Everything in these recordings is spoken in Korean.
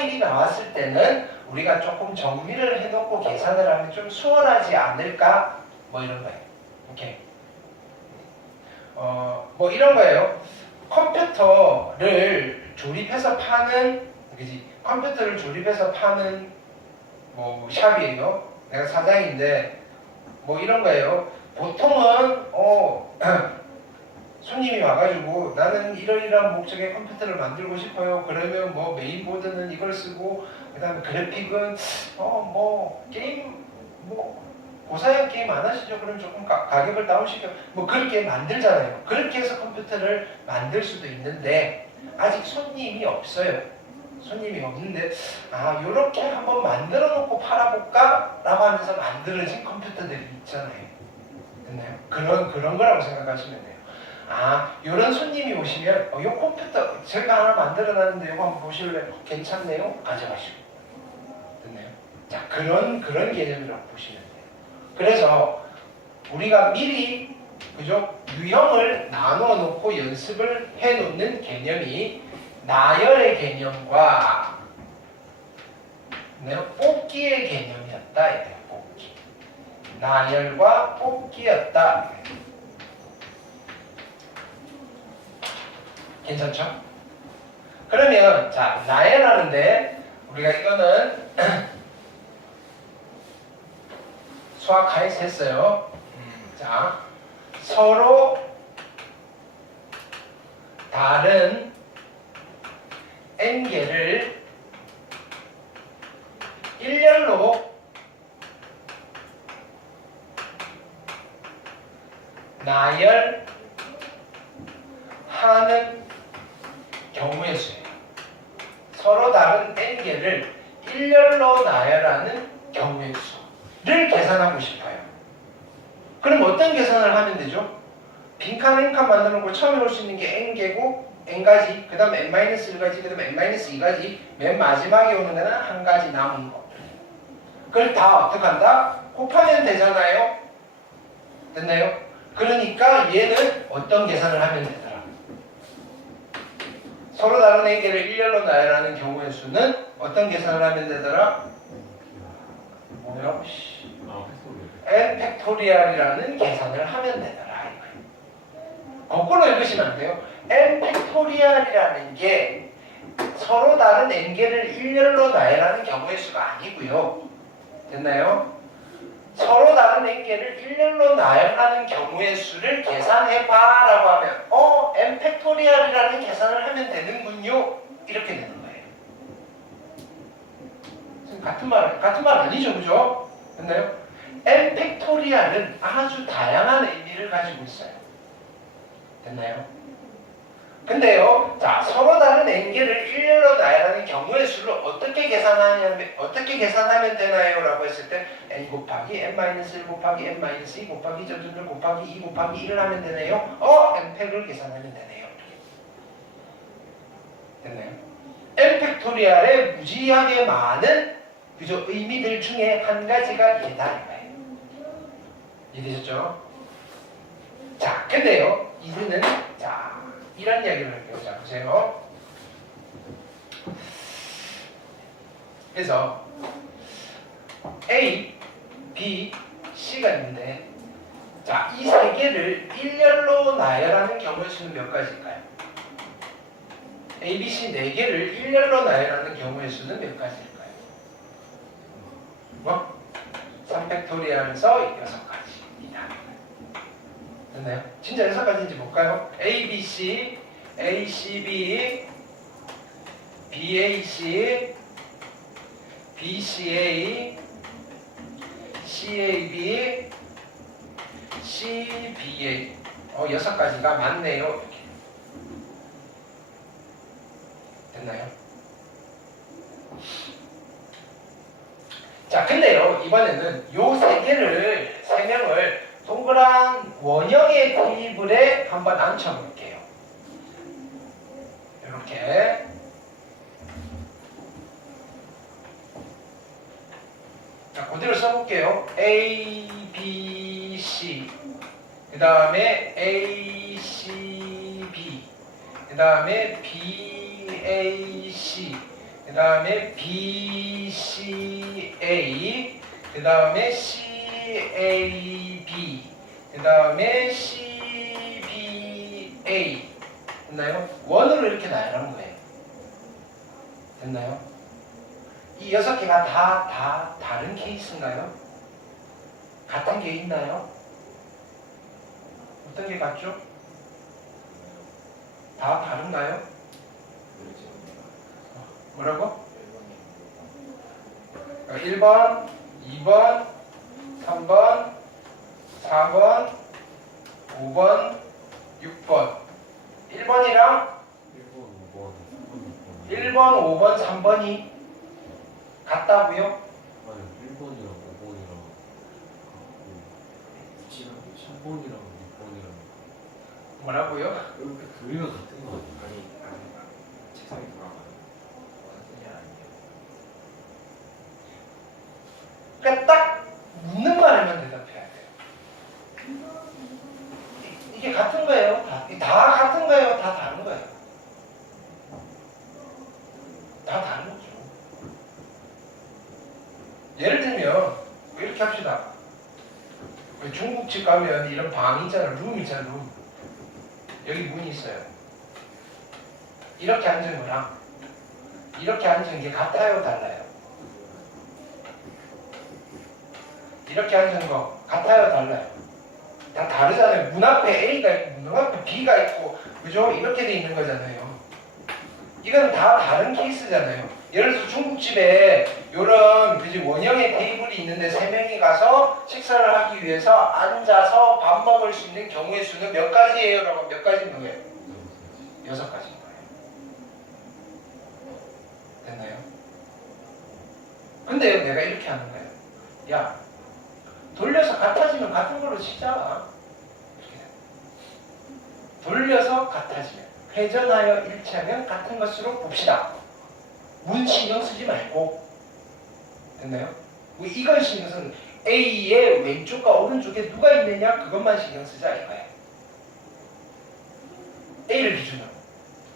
파일이 나왔을 때는 우리가 조금 정리를 해놓고 계산을 하면 좀 수월하지 않을까? 뭐 이런 거예요. 오케이. 뭐 이런 거예요. 컴퓨터를 조립해서 파는, 그지? 컴퓨터를 조립해서 파는 뭐 샵이에요. 내가 사장인데 뭐 이런 거예요. 보통은 손님이 와가지고 나는 이러이러한 목적의 컴퓨터를 만들고 싶어요. 그러면 뭐 메인보드는 이걸 쓰고 그다음에 그래픽은 뭐 게임 뭐 고사양 게임 안 하시죠? 그럼 조금 가격을 다운시켜 뭐 그렇게 만들잖아요. 그렇게 해서 컴퓨터를 만들 수도 있는데 아직 손님이 없어요. 손님이 없는데 요렇게 한번 만들어 놓고 팔아볼까? 라고 하면서 만들어진 컴퓨터들이 있잖아요. 됐나요? 그런 거라고 생각하시면 돼요. 요런 손님이 오시면 요 컴퓨터 제가 하나 만들어 놨는데 이거 한번 보실래요? 괜찮네요? 가져가시고. 됐나요? 자, 그런 개념이라고 보시면 돼요. 그래서 우리가 미리 그죠? 유형을 나누어 놓고 연습을 해 놓는 개념이 나열의 개념과 뽑기의 개념이었다. 이래요. 뽑기. 나열과 뽑기였다. 괜찮죠? 그러면 자, 나열하는데 우리가 이거는 수학하에서 했어요. 자, 서로 다른 n개를 일렬로 나열하는 경우의 수예요. 서로 다른 n개를 일렬로 나열하는 경우의 수를 계산하고 싶어요. 그럼 어떤 계산을 하면 되죠? 빈칸 n칸 만들어 놓고 처음에 올 수 있는 게 n개고 n가지, 그 다음 n-1가지, 그 다음 n-2가지, 맨 마지막에 오는 데는 한 가지 남은 거. 그걸 다 어떻게 한다? 곱하면 되잖아요. 됐나요? 그러니까 얘는 어떤 계산을 하면 되더라? 서로 다른 n개를 일렬로 나열하는 경우의 수는 어떤 계산을 하면 되더라? 뭐요? n 팩토리얼이라는 계산을 하면 되더라. 거꾸로 읽으시면 안 돼요. n 팩토리얼이라는 게 서로 다른 n개를 일렬로 나열하는 경우의 수가 아니고요. 됐나요? 서로 다른 n개를 일렬로 나열하는 경우의 수를 계산해봐 라고 하면 n 팩토리얼이라는 계산을 하면 되는군요. 이렇게 되는 거예요. 지금 같은 말 아니죠, 그죠? 됐나요? n 팩토리얼은 아주 다양한 의미를 가지고 있어요. 됐나요? 근데요, 자, 서로 다른 n개를 일렬로 나열하는 경우의 수를 어떻게 계산하면 되나요? 라고 했을 때 n 곱하기 n-1 곱하기 n-2 곱하기 점점점 곱하기 2 곱하기 1을 하면 되네요. n팩을 계산하면 되네요. 됐나요? n 팩토리얼의 무지하게 많은 그죠? 의미들 중에 한 가지가 얘다 이거예요. 이해되셨죠? 자, 근데요, 이제는 자, 이런 이야기를 할게요. 자, 보세요. 그래서 A, B, C가 있는데 자, 이 세 개를 일렬로 나열하는 경우의 수는 몇 가지일까요? A, B, C 네 개를 일렬로 나열하는 경우의 수는 몇 가지일까요? 뭐? 3팩토리얼에서 6가지입니다. 됐나요? 진짜 6가지인지 볼까요? A, B, C, A, C, B, B, A, C, B, C, A, C, A, B, C, B, A 6가지가 맞네요. 이렇게. 됐나요? 자, 근데요, 이번에는 요 세 명을 동그란 원형의 테이블에 한번 앉혀볼게요. 이렇게. 자, 그대로 써볼게요. A, B, C. 그 다음에 A, C, B. 그 다음에 B, A, C. 그 그 다음에 BCA, 그 다음에 CAB, 그 다음에 CBA. 됐나요? 원으로 이렇게 나열한 거예요. 됐나요? 이 6개가 다 다른 케이스인가요? 같은 게 있나요? 어떤 게 같죠? 다 다른가요? 뭐라고? 1번, 2번, 3번, 4번, 5번, 6번. 1번이랑 1번, 5번, 3번이 같다고요? 아니 1번이랑 5번이랑 3번이랑 6번이랑 뭐라고요? 교리가 같은 거 아니야? 아니 책상이 돌아가요. 완전히 아니에요. 그러니까 딱 묻는 말에만 대답해야 돼요. 이게 같은 거예요? 다 같은 거예요? 다 다른 거예요? 다 다른 거죠. 예를 들면 이렇게 합시다. 왜 중국집 가면 이런 방 있잖아. 룸 있잖아. 룸. 여기 문이 있어요. 이렇게 앉은 거랑 이렇게 앉은 게 같아요? 달라요? 이렇게 앉은 거 같아요? 달라요? 다 다르잖아요. 문 앞에 A가 있고 문 앞에 B가 있고 그죠? 이렇게 돼 있는 거잖아요. 이건 다 다른 케이스잖아요. 예를 들어서 중국집에 이런 그지 원형의 테이블이 있는데 3명이 가서 식사를 하기 위해서 앉아서 밥 먹을 수 있는 경우의 수는 몇 가지예요? 라고 몇 가지인 거예요? 6가지인 거예요. 됐나요? 근데 내가 이렇게 하는 거예요. 야, 돌려서 같아지면 같은 걸로 치자. 이렇게. 돌려서 같아지면. 회전하여 일치하면 같은 것으로 봅시다. 문 신경 쓰지 말고. 됐나요? 이걸 신경 쓰는 A의 왼쪽과 오른쪽에 누가 있느냐 그것만 신경 쓰자 이거예요. A를 기준으로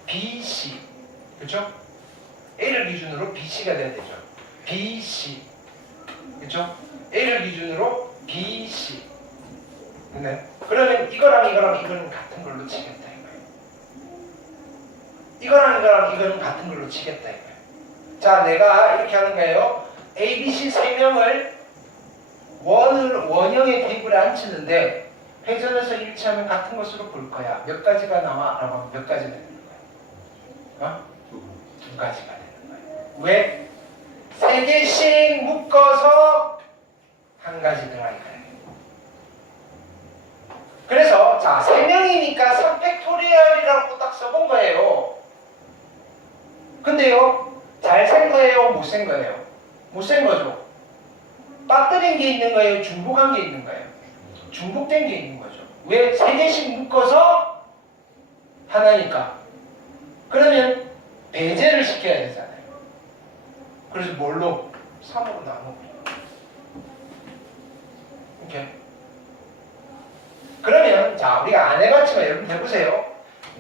BC 그렇죠? A를 기준으로 BC가 돼야 되죠. BC 그렇죠? A를 기준으로 BC 됐나요? 그러면 이거랑 이거는 같은 걸로 치겠다. 이거랑 이거는 같은 걸로 치겠다 이거예요. 자, 내가 이렇게 하는 거예요. A, B, C 3명을 원형의 테이블에 앉히는데 회전해서 일치하면 같은 것으로 볼 거야. 몇 가지가 나와? 라고 하면 몇 가지가 되는 거야? 어? 2가지가 되는 거야. 왜? 3개씩 묶어서 1가지 들어가 있어요. 그래서 자 3명이니까 3팩토리얼이라고 딱 써본 거예요. 근데요, 잘 센 거예요? 못 센 거예요? 못 센 거죠. 빠뜨린 게 있는 거예요? 중복한 게 있는 거예요? 중복된 게 있는 거죠. 왜? 3개씩 묶어서 하나니까. 그러면 배제를 시켜야 되잖아요. 그래서 뭘로? 3으로 나누고. 이렇게. 그러면 자 우리가 안 해봤지만 여러분 해보세요.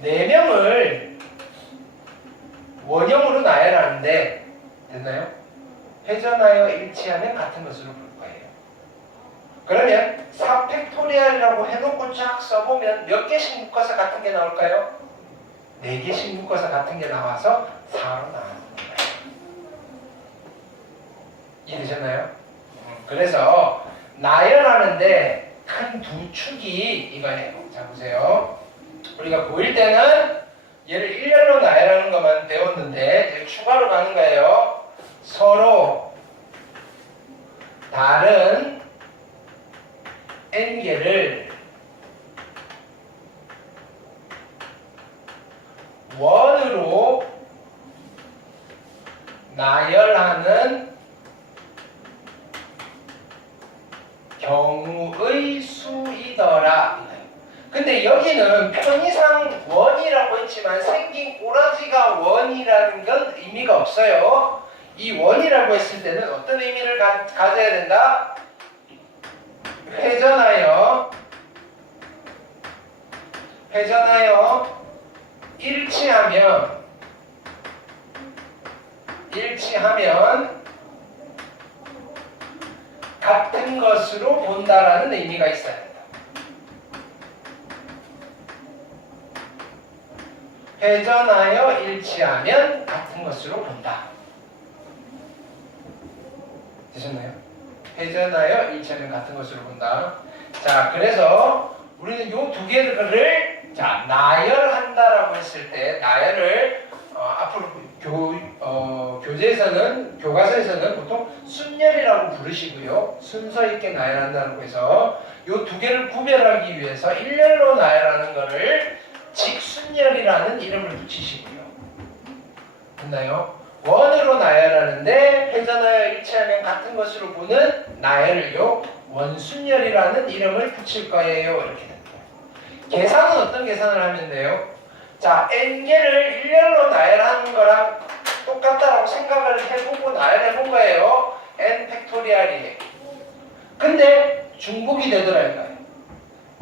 4명을 원형으로 나열하는데 됐나요? 회전하여 일치하면 같은 것으로 볼 거예요. 그러면 4팩토리얼이라고 해놓고 쫙 써보면 몇 개씩 묶어서 같은 게 나올까요? 4개씩 묶어서 같은 게 나와서 4로 나오는 거예요. 이해되셨나요? 그래서 나열하는데 큰 두 축이 이거예요. 자 보세요. 우리가 고1 때는 얘를 일렬로 나열하는 것만 배웠는데 이제 추가로 가는 거예요. 서로 다른 n개를 원으로 나열하는 경우의 수이더라. 근데 여기는 편의상 원이라고 했지만 생긴 꼬라지가 원이라는 건 의미가 없어요. 이 원이라고 했을 때는 어떤 의미를 가져야 된다? 회전하여 일치하면 일치하면 같은 것으로 본다라는 의미가 있어야 된다. 회전하여 일치하면 같은 것으로 본다. 되셨나요? 회전하여 일치하면 같은 것으로 본다. 자, 그래서 우리는 요 두 개를 자 나열한다라고 했을 때 나열을 앞으로 교재에서는 교과서에서는 보통 순열이라고 부르시고요. 순서 있게 나열한다고 해서 요 두 개를 구별하기 위해서 일렬로 나열하는 거를 직순열이라는 이름을 붙이시고요. 됐나요? 원으로 나열하는데 회전하여 일치하면 같은 것으로 보는 나열을요 원순열이라는 이름을 붙일 거예요. 이렇게 됩니다. 계산은 어떤 계산을 하면 돼요? 자, n개를 일렬로 나열하는 거랑 똑같다라고 생각을 해보고 나열해본 거예요. n 팩토리얼이에요. 근데 중복이 되더라 이거예요.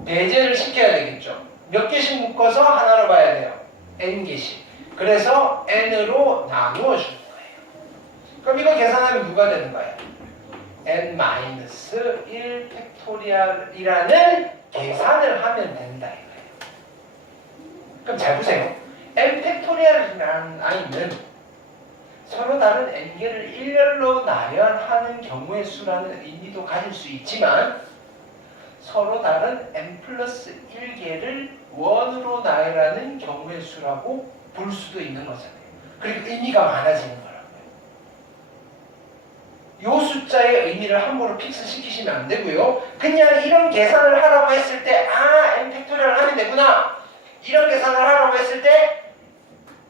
배제를 시켜야 되겠죠. 몇 개씩 묶어서 하나로 봐야 돼요. n개씩. 그래서 n으로 나누어 주는 거예요. 그럼 이거 계산하면 누가 되는 거예요? n-1 팩토리얼이라는 계산을 하면 된다 이거예요. 그럼 잘 보세요. n 팩토리얼이라는 아이는 서로 다른 n개를 일렬로 나열하는 경우의 수라는 의미도 가질 수 있지만 서로 다른 n 플러스 1개를 원으로 나열하는 경우의 수라고 볼 수도 있는 거잖아요. 그리고 의미가 많아지는 거라고요. 이 숫자의 의미를 함부로 픽스 시키시면 안 되고요. 그냥 이런 계산을 하라고 했을 때 n 팩토리얼을 하면 되구나. 이런 계산을 하라고 했을 때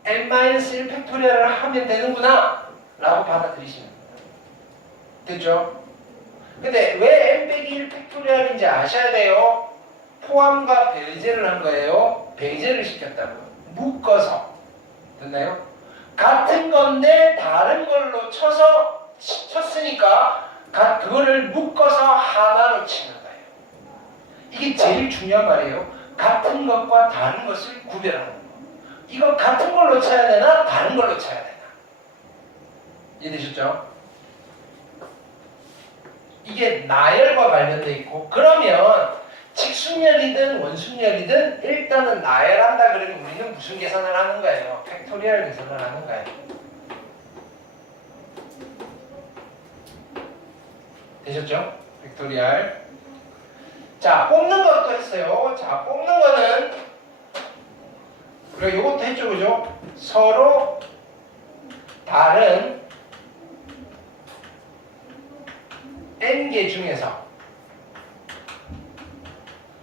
n-1 팩토리얼을 하면 되는구나 라고 받아들이시면 됩니다. 됐죠? 근데 왜 n-1 팩토리얼인지 아셔야 돼요. 포함과 배제를 한 거예요. 배제를 시켰다고요. 묶어서. 됐나요? 같은 건데 다른 걸로 쳤으니까 그거를 묶어서 하나로 치는 거예요. 이게 제일 중요한 말이에요. 같은 것과 다른 것을 구별하는 거. 이거 같은 걸로 쳐야 되나 다른 걸로 쳐야 되나. 이해되셨죠? 이게 나열과 관련돼 있고 그러면 직순열이든 원순열이든 일단은 나열한다 그러면 우리는 무슨 계산을 하는 거예요? 팩토리얼 계산을 하는 거예요. 되셨죠? 팩토리얼. 자, 뽑는 것도 했어요. 자, 뽑는 거는 우리가 이것도 했죠, 그죠? 서로 다른 n개 중에서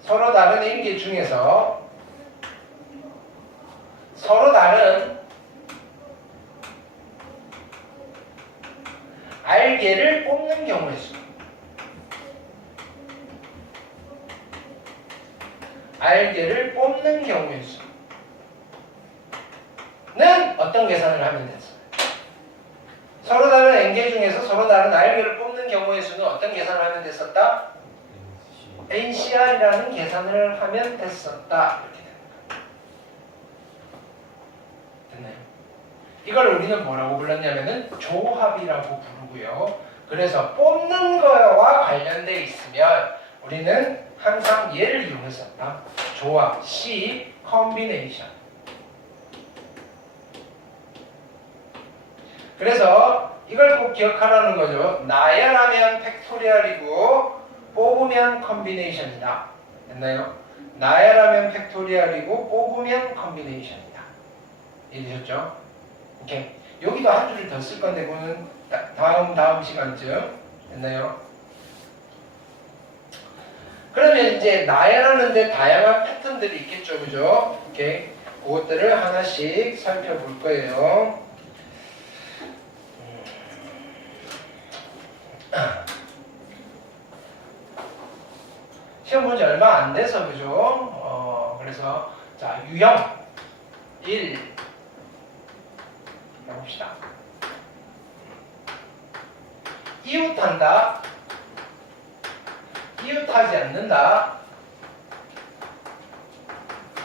서로 다른 n개 중에서 서로 다른 r개를 뽑는 경우의 수. r개를 뽑는 경우의 수는 어떤 계산을 하면 됐어요? 서로 다른 n개 중에서 서로 다른 r개를 뽑는 경우의 수는 어떤 계산을 하면 됐었다? NCR이라는 계산을 하면 됐었다. 이렇게 됩니다. 됐나요? 이걸 우리는 뭐라고 불렀냐면은 조합이라고 부르고요. 그래서 뽑는 거와 관련돼 있으면 우리는 항상 얘를 이용했었다. 조합, C, combination. 그래서 이걸 꼭 기억하라는 거죠. 나열하면 팩토리얼이고 뽑으면 컨비네이션이다. 됐나요? 나열하면 팩토리얼이고 뽑으면 컨비네이션이다. 이해되셨죠? 오케이. 여기도 한 줄을 더 쓸 건데 그거는 다음 시간쯤. 됐나요? 그러면 이제 나열하는데 다양한 패턴들이 있겠죠, 그죠? 오케이. 그것들을 하나씩 살펴볼 거예요. 시험 본 지 얼마 안 돼서 그죠? 그래서 자 유형 1 해봅시다. 이웃한다, 이웃하지 않는다,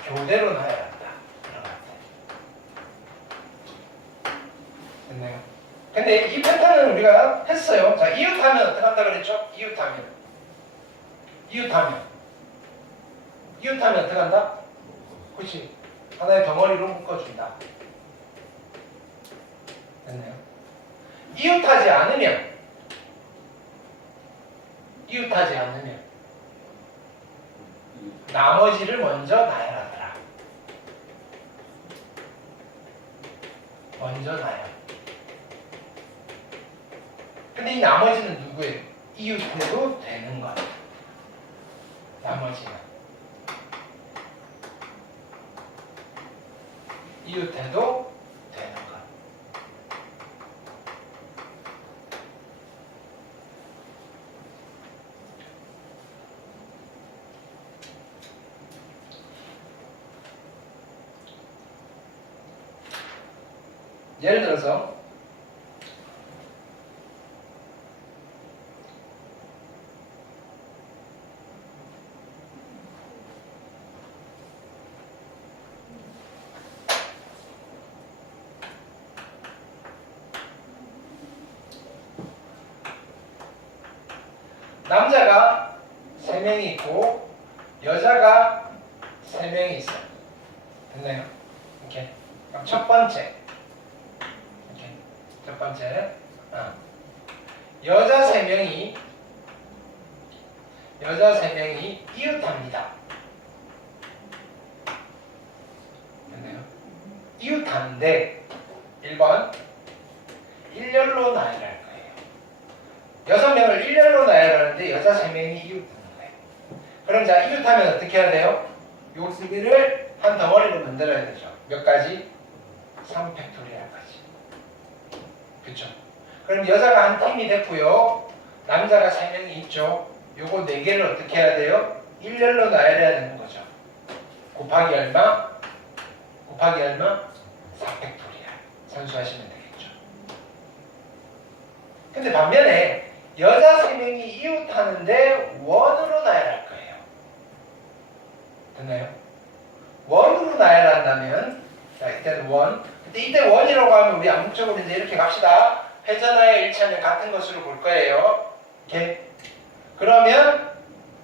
교대로 나열한다. 이런 것 같아요. 됐나요? 근데 이 패턴은 우리가 했어요. 자, 이웃하면 어떻게 한다 그랬죠? 이웃하면 어떻게 한다? 그렇지. 하나의 덩어리로 묶어준다. 됐네요. 이웃하지 않으면 나머지를 먼저 나열하더라. 먼저 나열. 근데 이 나머지는 누구예요? 이웃해도 되는 거야. 나머지는 이웃해도 되는 거. 예를 들어서 남자가 3명이 있고 여자가 3명이 있어요. 됐나요? 이렇게. 그럼 첫 번째 여자 3명이 이웃합니다. 됐나요? 이웃하는데 1번 일렬로 나열할 거예요. 6명을 일렬로 나열하는데 여자 3명이 이웃하는 거예요. 그럼 자, 이웃하면 어떻게 해야 돼요? 요 3개를 한 덩어리로 만들어야 되죠. 몇 가지? 3팩토리얼까지. 그쵸? 그럼 여자가 한 팀이 됐고요. 남자가 3명이 있죠. 요거 4개를 어떻게 해야 돼요? 일렬로 나열해야 되는 거죠. 곱하기 얼마? 4팩토리얼. 산수하시면 되겠죠. 근데 반면에 여자 3명이 이웃하는데 원으로 나열할 거예요. 됐나요? 원으로 나열한다면, 자, 이때는 원. 근데 이때 원이라고 하면 우리 암묵적으로 이제 이렇게 갑시다. 회전하여 일치하면 같은 것으로 볼 거예요. 이렇게. 그러면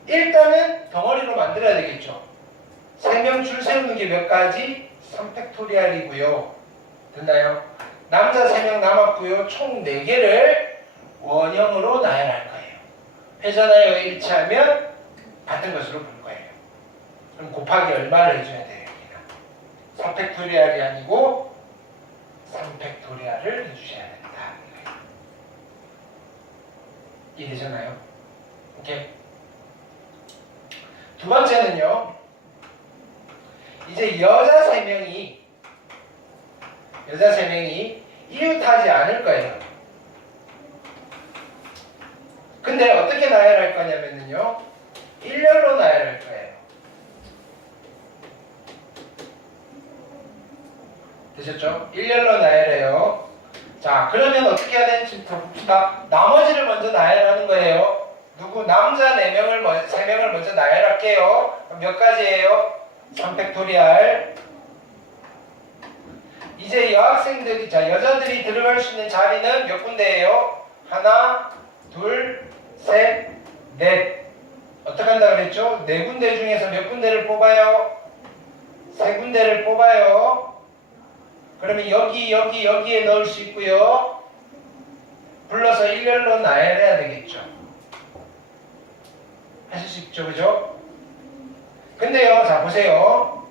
일단은 덩어리로 만들어야 되겠죠. 3명 줄 세우는 게 몇 가지? 3팩토리얼이고요. 됐나요? 남자 3명 남았고요. 총 4개를 원형으로 나열할 거예요. 회전하여 일치하면 같은 것으로 볼 거예요. 그럼 곱하기 얼마를 해줘야 돼요? 4팩토리얼이 아니고 3팩토리얼을 해주셔야 된다. 이해되셨나요? 오케이. 두 번째는요. 이제 여자 3명이 이웃하지 않을 거예요. 근데 어떻게 나열할 거냐면요. 일렬로 나열할 거예요. 되셨죠? 일렬로 나열해요. 자, 그러면 어떻게 해야 되는지 더 봅시다. 나머지를 먼저 나열하는 거예요. 누구? 남자 3명을 먼저 나열할게요. 그럼 몇 가지예요? 3팩토리얼. 이제 여학생들이, 자, 여자들이 들어갈 수 있는 자리는 몇 군데예요? 하나, 둘, 셋, 넷. 어떻게 한다 그랬죠? 4군데 중에서 몇 군데를 뽑아요? 3군데를 뽑아요. 그러면 여기에 넣을 수 있고요. 불러서 일렬로 나열해야 되겠죠. 하실 수 있죠, 그죠? 근데요, 자, 보세요.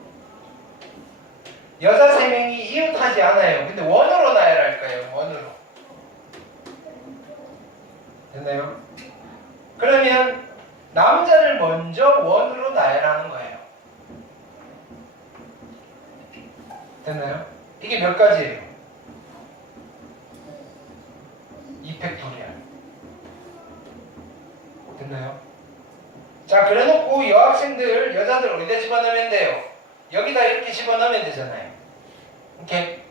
여자 3명이 이웃하지 않아요. 근데 원으로 나열할 거예요, 원으로. 됐나요? 그러면 남자를 먼저 원으로 나열하는 거예요. 됐나요? 이게 몇 가지예요? 2팩토리얼. 됐나요? 자, 그래놓고 여학생들, 여자들 어디다 집어넣으면 돼요? 여기다 이렇게 집어넣으면 되잖아요. 이렇게.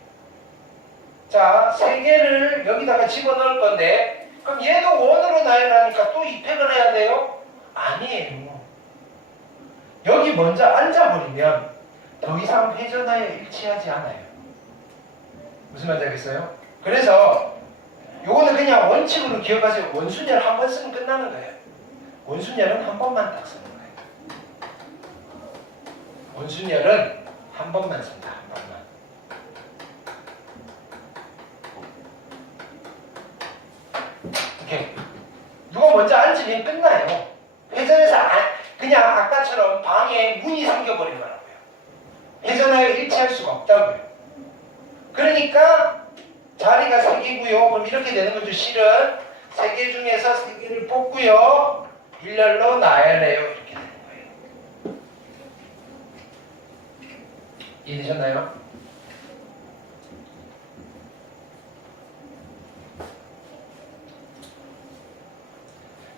자, 3개를 여기다가 집어넣을 건데, 그럼 얘도 원으로 나열하니까 또 2팩을 해야 돼요? 아니에요. 여기 먼저 앉아버리면 더 이상 회전하여 일치하지 않아요. 무슨 말인지 알겠어요? 그래서 그냥 원칙으로 기억하세요. 원순열 한 번 쓰면 끝나는 거예요. 원순열은 한 번만 딱 쓰는 거예요. 원순열은 한 번만 쓴다. 한 번만. 이렇게 누가 먼저 앉으면 끝나요. 회전해서 그냥 아까처럼 방에 문이 생겨버린 거라고요. 회전하여 일치할 수가 없다고요. 그러니까 자리가 3개고요. 그럼 이렇게 되는 거죠. 실은 3개 중에서 3개를 뽑고요. 일렬로 나열해요. 이렇게 되는 거예요. 이해되셨나요?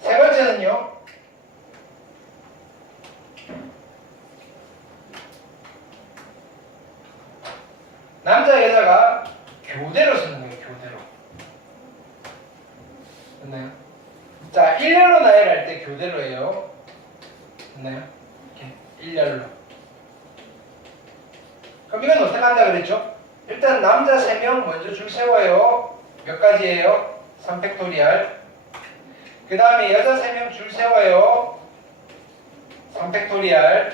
세 번째는요. 남자 여자가 교대로 쓰는 거예요. 교대로. 됐나요? 자, 일렬로 나열할 때 교대로 해요. 됐나요? 이렇게 일렬로. 그럼 이건 어떻게 한다 그랬죠? 일단 남자 3명 먼저 줄 세워요. 몇 가지예요? 3팩토리얼. 그 다음에 여자 3명 줄 세워요. 3팩토리얼.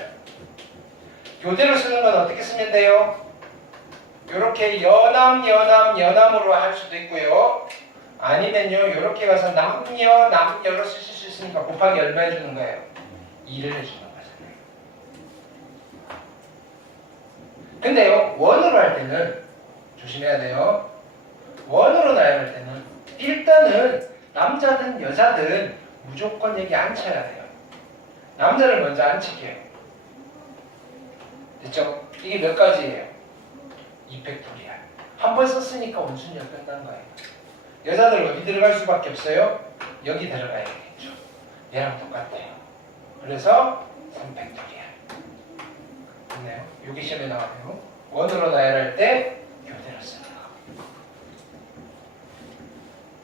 교대로 쓰는 건 어떻게 쓰면 돼요? 요렇게 연함으로 할 수도 있고요. 아니면요, 요렇게 가서 남녀로 쓰실 수 있으니까 곱하기 얼마 해주는 거예요? 2를 해주는 거잖아요. 근데요, 원으로 할 때는 조심해야 돼요. 원으로 나열할 때는 일단은 남자든 여자든 무조건 여기 앉혀야 돼요. 남자를 먼저 앉힐게요. 됐죠? 이게 몇 가지예요? 2팩토리얼. 한 번 썼으니까 원순열 끝난 거예요. 여자들 어디 들어갈 수밖에 없어요? 여기 들어가야겠죠. 얘랑 똑같아요. 그래서 3팩토리얼. 됐나요? 여기 시험에 나와요. 원으로 나열할 때 교대로 쓰는 거.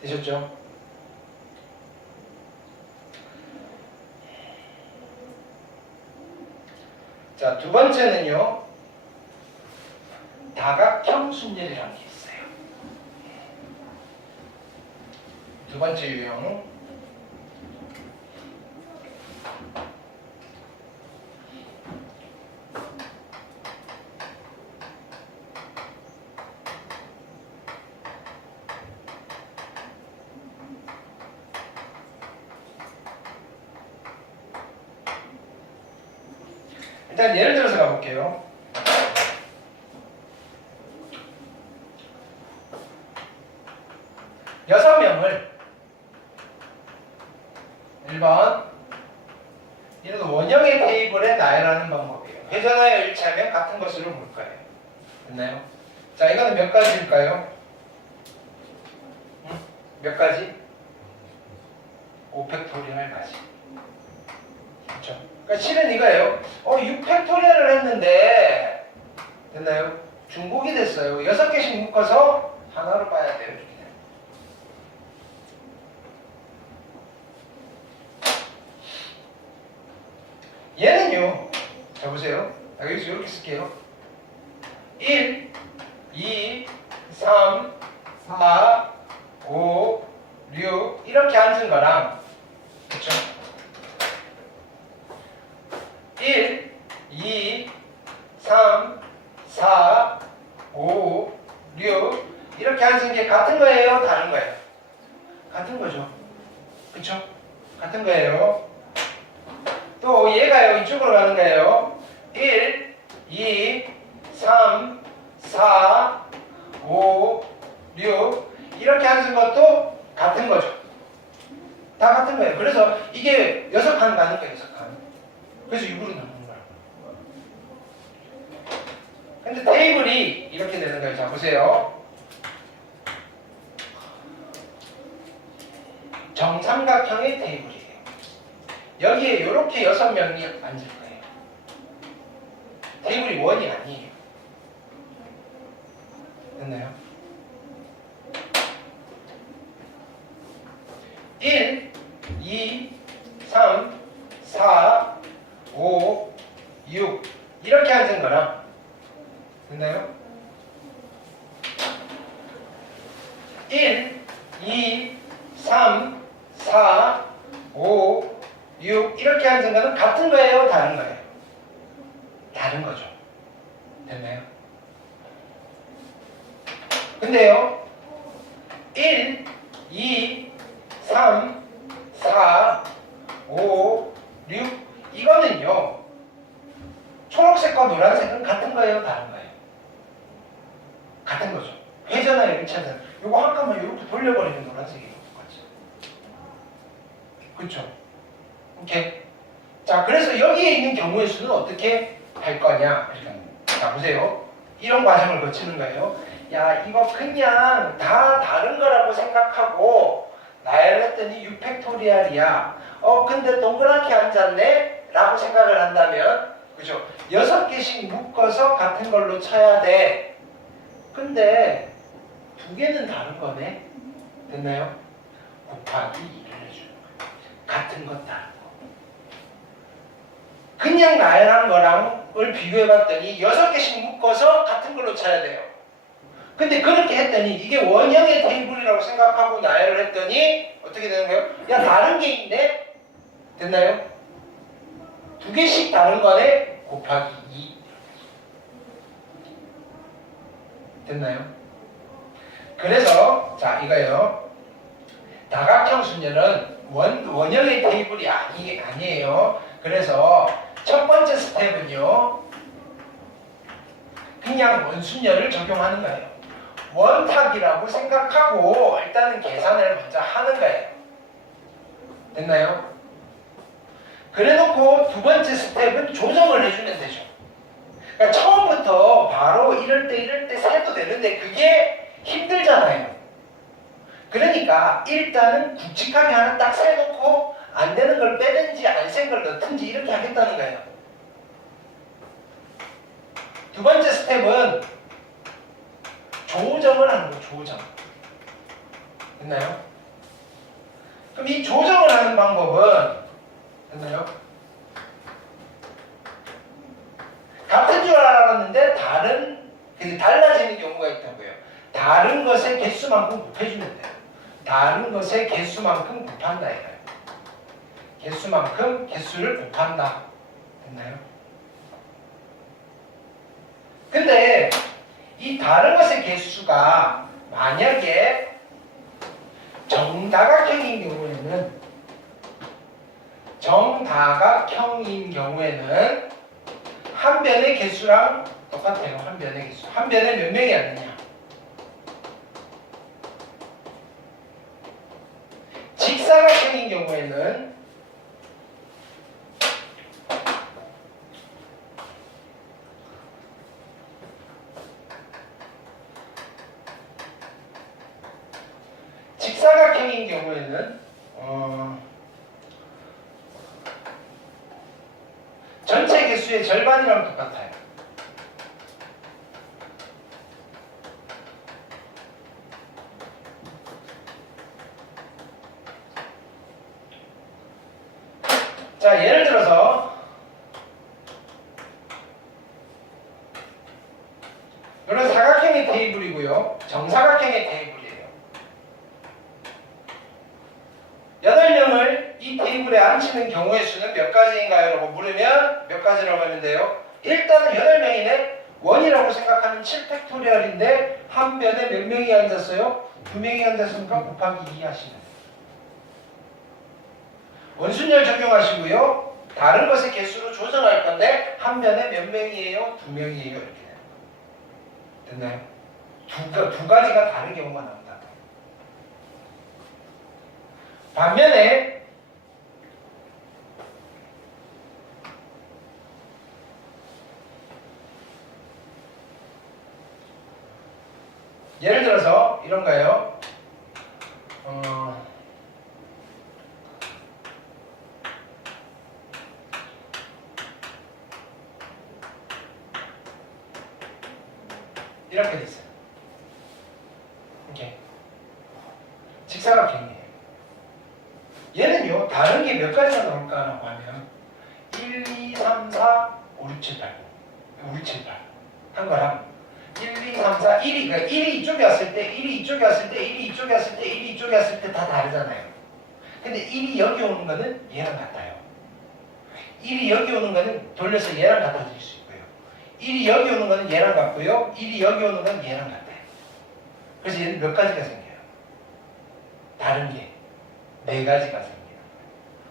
되셨죠? 자, 두 번째는요. 다각형 순열이라는 게 있어요. 두 번째 유형. 일단 예를 들어서 가볼게요. 여섯 명을 1번 이런 원형의 테이블에 나열하는 방법이에요. 회전하여 일치하면 같은 것으로 볼 거예요. 됐나요? 자, 이거는 몇 가지일까요? 몇 가지? 5팩토리얼 가지. 그렇죠? 그러니까 실은 이거예요. 6팩토리얼을 했는데 됐나요? 중복이 됐어요. 6개씩 묶어서 하나로 봐야 돼요. 이렇게. 얘는요. 자 보세요. 여기서 이렇게 쓸게요. 1, 2, 3, 4, 5, 6 이렇게 앉은 거랑 그쵸? 1, 2, 3, 4, 5, 6 이렇게 앉은 게 같은 거예요? 다른 거예요? 같은 거죠. 그쵸? 같은 거예요. 또 얘가요. 이쪽으로 가는 거예요. 1, 2, 3, 4, 5, 6 이렇게 앉은 것도 같은 거죠. 다 같은 거예요. 그래서 이게 6칸 가는 거예요. 6칸. 그래서 6으로 나누는 거예요. 근데 테이블이 이렇게 되는 거예요. 자 보세요. 정삼각형의 테이블이에요. 여기에 이렇게 6명이 앉을 거예요. 테이블이 원이 아니에요. 됐나요? 1, 2, 3, 4, 5, 6 이렇게 앉은 거랑 됐나요? 1, 2, 3, 4, 5, 6 이렇게 앉은 거는 같은 거예요? 다른 거예요? 다른 거죠. 됐나요? 근데요 1, 2, 3, 4, 5, 6 이거는요 초록색과 노란색은 같은 거예요? 다른 거예요? 같은 거죠. 회전하여 일치하는 요거 한 칸만 이렇게 돌려버리면 노란색이 똑같죠. 그렇죠? 오케이. 자, 그래서 여기에 있는 경우의 수는 어떻게 할 거냐? 자, 보세요. 이런 과정을 거치는 거예요. 야, 이거 그냥 다 다른 거라고 생각하고 나열했더니 6팩토리얼이야. 근데 동그랗게 앉았네? 라고 생각을 한다면, 그죠? 6개씩 묶어서 같은 걸로 쳐야 돼. 근데 2개는 다른 거네? 됐나요? 곱하기 2를 해주는 거예요. 같은 것 다른 거. 그냥 나열한 거랑을 비교해봤더니 6개씩 묶어서 같은 걸로 쳐야 돼요. 근데 그렇게 했더니 이게 원형의 테이블이라고 생각하고 나열을 했더니 어떻게 되는 거예요? 야, 다른 게 있네? 됐나요? 2개씩 다른 거네? 곱하기 2. 됐나요? 그래서 자 이거요. 다각형 순열은 원형의 테이블이 아니에요. 그래서 첫 번째 스텝은요. 그냥 원순열을 적용하는 거예요. 원탁이라고 생각하고 일단은 계산을 먼저 하는 거예요. 됐나요? 그래놓고 두 번째 스텝은 조정을 해주면 되죠. 그러니까 처음부터 바로 이럴 때 세도 되는데 그게 힘들잖아요. 그러니까 일단은 굵직하게 하나 딱 세놓고 안 되는 걸 빼든지 안 센 걸 넣든지 이렇게 하겠다는 거예요. 두 번째 스텝은 조정을 하는 거예요. 조정. 됐나요? 그럼 이 조정을 하는 방법은 됐나요? 같은 줄 알았는데 달라지는 경우가 있다고요. 다른 것의 개수만큼 곱해주면 돼요. 다른 것의 개수만큼 곱한다 이거예요. 개수만큼 개수를 곱한다. 됐나요? 근데 이 다른 것의 개수가 만약에 정다각형인 경우에는 한 변의 개수랑 똑같아요. 한 변의 개수. 한 변에 몇 명이 앉느냐? 직사각형인 경우에는 전체 개수의 절반이랑 똑같아요. 자, 예를 들어서 이런 사각형의 테이블이고요. 정사각형의 테이블이에요. 8명을 이 테이블에 앉히는 경우의 수는 몇 가지인가요? 라고 물으면 몇 가지라고 하면 돼요? 일단은 8명이네. 원이라고 생각하면 7팩토리얼인데 한 변에 몇 명이 앉았어요? 2명이 앉았으니까 곱하기 2 하시면 돼요. 원순열 적용하시고요. 다른 것의 개수로 조정할 건데 한 변에 몇 명이에요? 2명이에요. 이렇게 돼요. 됐나요? 두 가지가 다른 경우가 나온다. 반면에 예를 들어서 이런 거예요. 이렇게 돼 있어요. 이렇게 직사각형이에요. 얘는요, 다른 게 몇 가지가 나올까라고 하면 1, 2, 3, 4, 5, 6, 7, 8 5, 6, 7, 8 한 거랑 1, 2, 3, 4, 1이, 그러니까 1이 이쪽에 왔을 때, 1이 이쪽에 왔을 때, 1이 이쪽에 왔을 때, 1이 이쪽에 왔을 때 다 다르잖아요. 근데 1이 여기 오는 거는 얘랑 같아요. 1이 여기 오는 거는 돌려서 얘랑 같아질 수 있고요. 1이 여기 오는 거는 얘랑 같고요. 1이 여기 오는 건 얘랑 같아요. 그래서 얘는 몇 가지가 생겨요? 다른 게 4가지가 생겨요.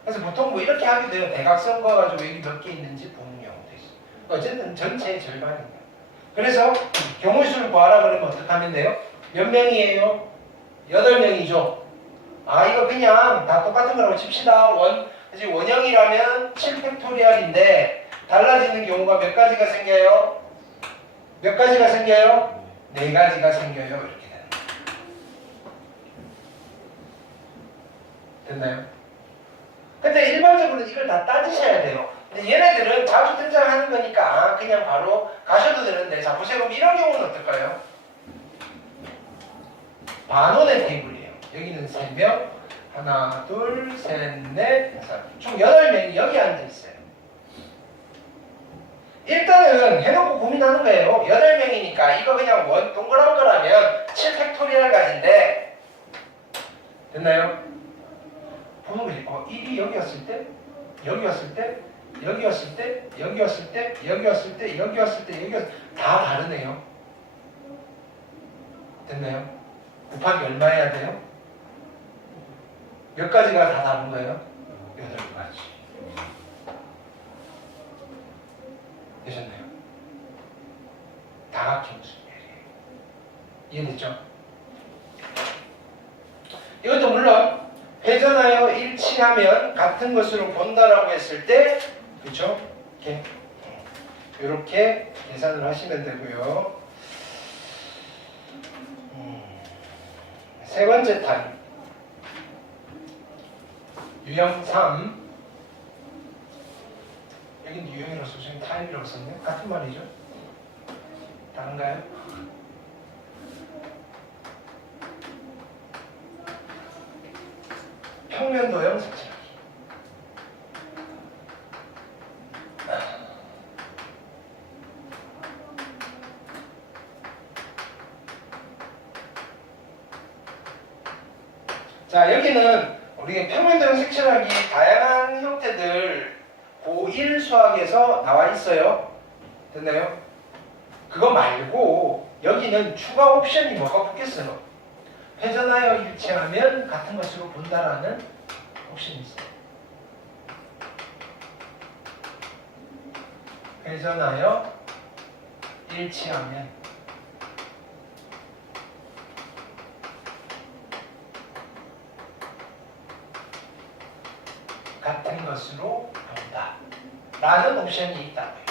그래서 보통 뭐 이렇게 하게 돼요. 대각선 그어가지고 여기 몇 개 있는지 보는 경우도 있어요. 어쨌든 전체의 절반입니다. 그래서 경우수를 구하라 그러면 어떻게 하면 돼요? 몇 명이에요? 8명이죠. 아 이거 그냥 다 똑같은 거라고 칩시다. 원형이라면 7팩토리얼인데 달라지는 경우가 몇 가지가 생겨요? 몇 가지가 생겨요? 4가지가 생겨요. 이렇게 되는 거예요. 됐나요? 근데 일반적으로 이걸 다 따지셔야 돼요. 근데 얘네들은 자주 등장하는 거니까 그냥 바로 가셔도 되는데, 자 보세요. 그럼 이런 경우는 어떨까요? 반원의 테이블이에요. 여기는 3명, 하나, 둘, 셋, 넷, 다섯. 총 8명이 여기 앉아있어요. 일단은 해놓고 고민하는 거예요. 8명이니까 이거 그냥 동그란 거라면 7팩토리얼 가지인데, 됐나요? 보는 거지. 1이 여기 왔을 때, 여기 왔을 때, 여기 왔을 때, 여기 왔을 때, 여기 왔을 때, 여기 왔을 때, 여기 왔을 때 다 다르네요. 됐나요? 곱하기 얼마 해야 돼요? 몇 가지가 다 다른 거예요? 8가지. 되셨나요? 다각형 수열이에요. 이해됐죠? 이것도 물론 회전하여 일치하면 같은 것으로 본다라고 했을 때, 그렇죠? 이렇게 계산을 하시면 되고요. 세 번째 타입, 유형 3. 여긴 유형이라고 써서 타입이라고 썼네. 같은 말이죠? 다른가요? 평면도형 색칠하기. 자, 여기는 우리가 평면도형 색칠하기 다양한 형태들 고1 수학에서 나와 있어요. 됐나요? 그거 말고 여기는 추가 옵션이 뭐가 붙겠어요? 회전하여 일치하면 같은 것으로 본다라는 옵션이 있어요. 회전하여 일치하면 같은 것으로 본다 라는 옵션이 있다고요.